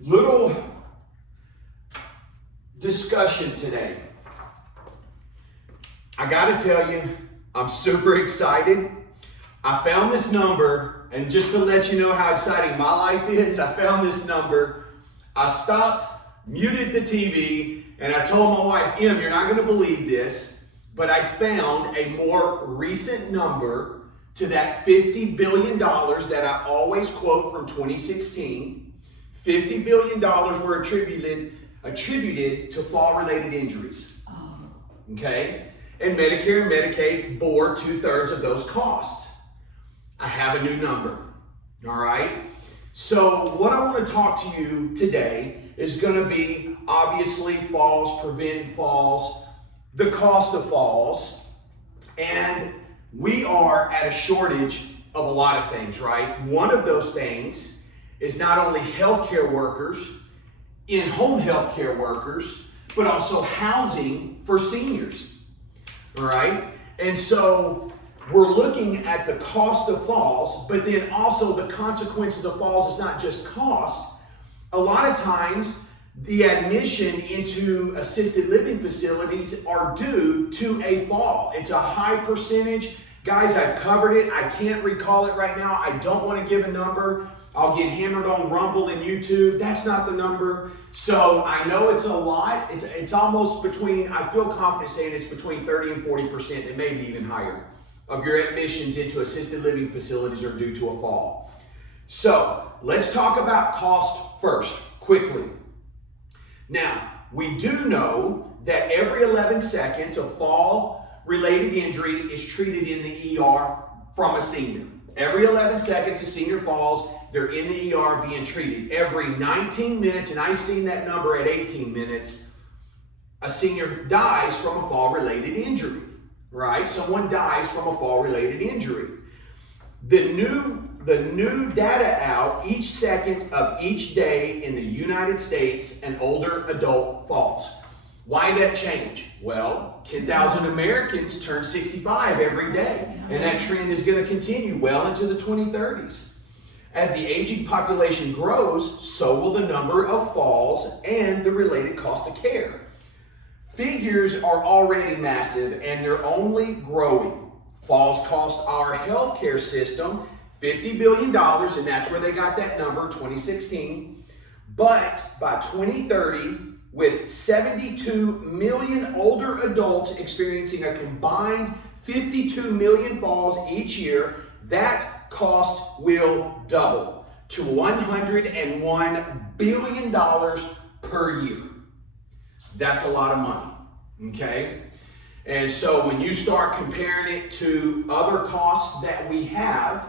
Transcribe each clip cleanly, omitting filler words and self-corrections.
Little discussion today. I gotta tell you, I'm super excited. I found this number, and just to let you know how exciting my life is, I found this number. I stopped, muted the TV, and I told my wife, Em, you're not gonna believe this, but I found a more recent number to that $50 billion that I always quote from 2016. $50 billion were attributed to fall-related injuries. Okay? And Medicare and Medicaid bore 2/3 of those costs. I have a new number. All right? So what I want to talk to you today is going to be obviously falls, preventing falls, the cost of falls, and we are at a shortage of a lot of things, right? One of those things is not only healthcare workers, in-home healthcare workers, but also housing for seniors, all right? And so we're looking at the cost of falls, but then also the consequences of falls is not just cost. A lot of times, the admission into assisted living facilities are due to a fall. It's a high percentage. Guys, I've covered it. I can't recall it right now. I don't want to give a number. I'll get hammered on Rumble and YouTube. That's not the number. So I know it's a lot. It's almost between, I feel confident saying it's between 30 and 40%, and maybe even higher, of your admissions into assisted living facilities are due to a fall. So let's talk about cost first, quickly. Now, we do know that every 11 seconds a fall-related injury is treated in the ER from a senior. Every 11 seconds a senior falls, they're in the ER being treated. Every 19 minutes, and I've seen that number at 18 minutes, a senior dies from a fall-related injury, right? Someone dies from a fall-related injury. The new data out, each second of each day in the United States, an older adult falls. Why that change? Well, 10,000 Americans turn 65 every day, and that trend is going to continue well into the 2030s. As the aging population grows, so will the number of falls and the related cost of care. Figures are already massive, and they're only growing. Falls cost our healthcare system $50 billion, and that's where they got that number, 2016. But by 2030, with 72 million older adults experiencing a combined 52 million falls each year, that cost will double to $101 billion per year. That's a lot of money, okay? And so when you start comparing it to other costs that we have,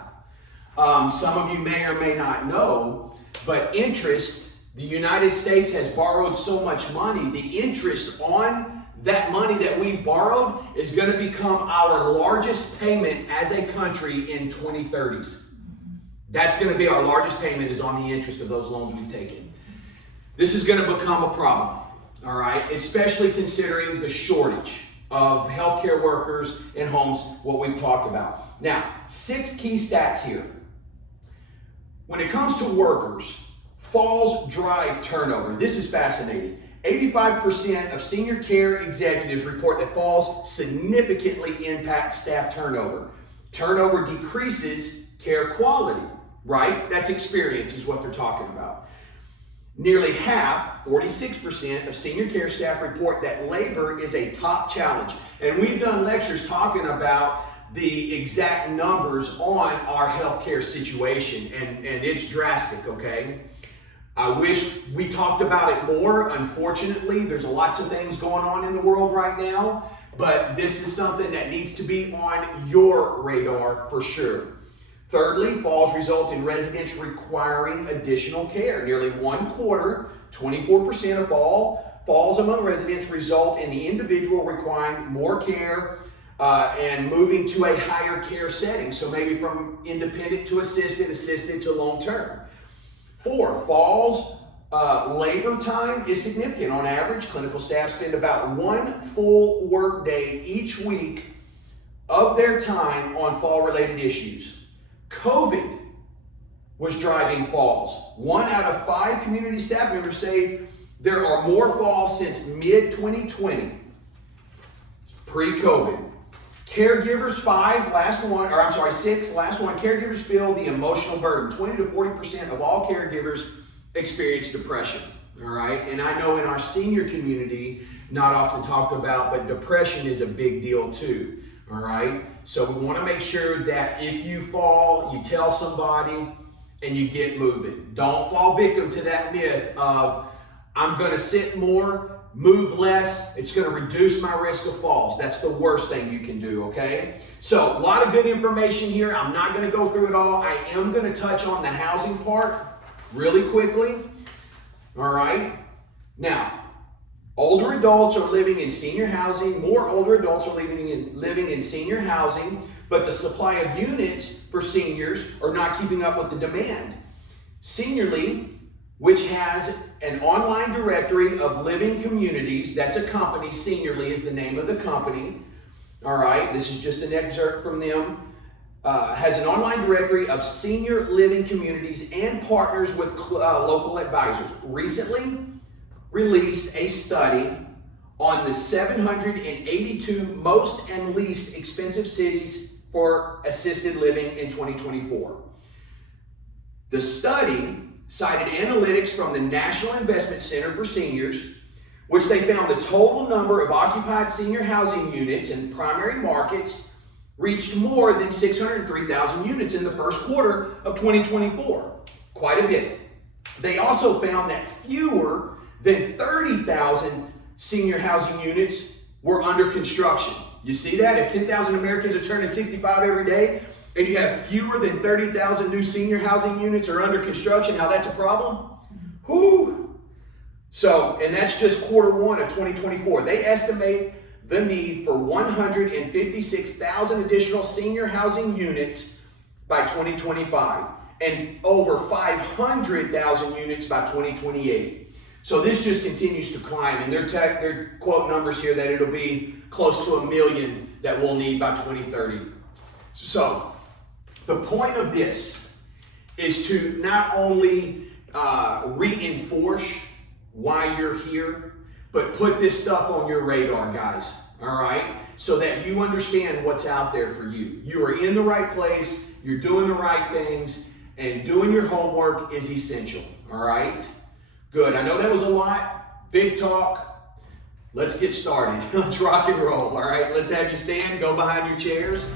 some of you may or may not know, but interest, the United States has borrowed so much money, the interest on that money that we've borrowed is going to become our largest payment as a country in 2030s. That's going to be our largest payment, is on the interest of those loans we've taken. This is going to become a problem, all right, especially considering the shortage of healthcare workers in homes, what we've talked about. Now, 6 key stats here. When it comes to workers, falls drive turnover. This is fascinating. 85% of senior care executives report that falls significantly impact staff turnover. Turnover decreases care quality, right? That's experience is what they're talking about. Nearly half, 46% of senior care staff report that labor is a top challenge. And we've done lectures talking about the exact numbers on our healthcare situation, and it's drastic, okay? I wish we talked about it more. Unfortunately, there's lots of things going on in the world right now, but this is something that needs to be on your radar for sure. Thirdly, falls result in residents requiring additional care. Nearly 1/4, 24% of all falls among residents result in the individual requiring more care and moving to a higher care setting. So maybe from independent to assisted, assisted to long-term. 4, falls labor time is significant. On average, clinical staff spend about 1 full work day each week of their time on fall-related issues. COVID was driving falls. 1 out of 5 community staff members say there are more falls since mid-2020, pre-COVID. Caregivers, 6, last one, caregivers feel the emotional burden. 20 to 40% of all caregivers experience depression, all right? And I know in our senior community, not often talked about, but depression is a big deal too, all right? So we wanna make sure that if you fall, you tell somebody and you get moving. Don't fall victim to that myth of, I'm gonna sit more, move less, it's gonna reduce my risk of falls. That's the worst thing you can do, okay? So a lot of good information here. I'm not gonna go through it all. I am gonna touch on the housing part really quickly, all right? Now, older adults are living in senior housing. More older adults are living in senior housing, but the supply of units for seniors are not keeping up with the demand. Seniorly, which has an online directory of living communities, that's a company, Seniorly is the name of the company, all right? This is just an excerpt from them. Has an online directory of senior living communities and partners with local advisors. Recently released a study on the 782 most and least expensive cities for assisted living in 2024. The study cited analytics from the National Investment Center for Seniors, which they found the total number of occupied senior housing units in primary markets reached more than 603,000 units in the first quarter of 2024. Quite a bit. They also found that fewer than 30,000 senior housing units were under construction. You see that? If 10,000 Americans are turning 65 every day, and you have fewer than 30,000 new senior housing units are under construction, how that's a problem? Whoo! So, and that's just quarter 1 of 2024. They estimate the need for 156,000 additional senior housing units by 2025 and over 500,000 units by 2028. So this just continues to climb, and they're quote numbers here that it'll be close to 1 million that we'll need by 2030. So the point of this is to not only reinforce why you're here, but put this stuff on your radar, guys, all right? So that you understand what's out there for you. You are in the right place, you're doing the right things, and doing your homework is essential, all right? Good, I know that was a lot, big talk. Let's get started. Let's rock and roll, all right? Let's have you stand, go behind your chairs.